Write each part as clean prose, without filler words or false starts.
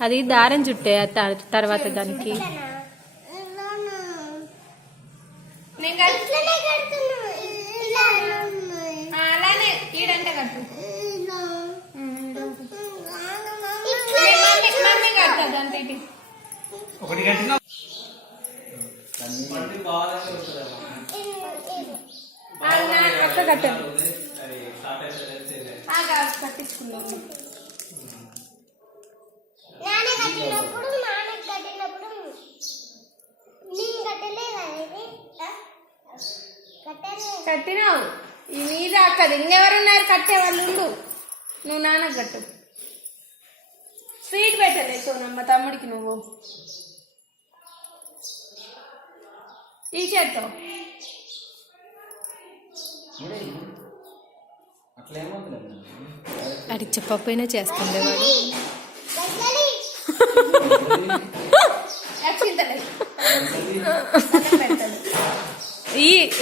అది దారం చుట్టే తర్వాత దానికి అలానే ఈడంటే కట్టు కట్టదంటే ఒకటి కట్టినా అక్క కట్టాను కట్టించుకున్నాను కట్టినావు ఈ మీద అక్కది ఇంకెవరున్నారు కట్టే వాళ్ళు ఉండు నువ్వు నాన్నకు కట్టు స్వీట్ పెట్టలే సోనమ్మ తమ్ముడికి నువ్వు ఈ చేత్తో అడిగి చెప్పకపోయినా చేస్తుండే వాడు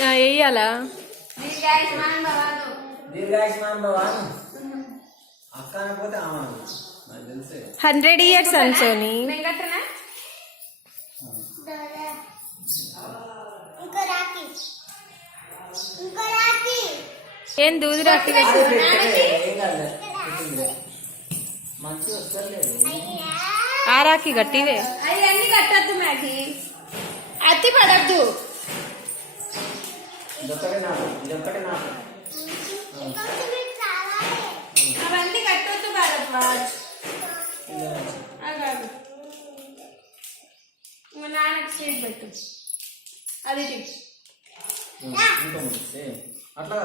వేయాలా 100 years అనుకోని ఏం దూది రాకి ఆ రాకి గట్టివే అవన్నీ కట్టద్దు మ్యాగీ అతి పడద్దు అవన్నీ కట్టొద్దు భారద్వాజ్ మా నాన్నకి స్వీట్ పెట్టు అది అట్లా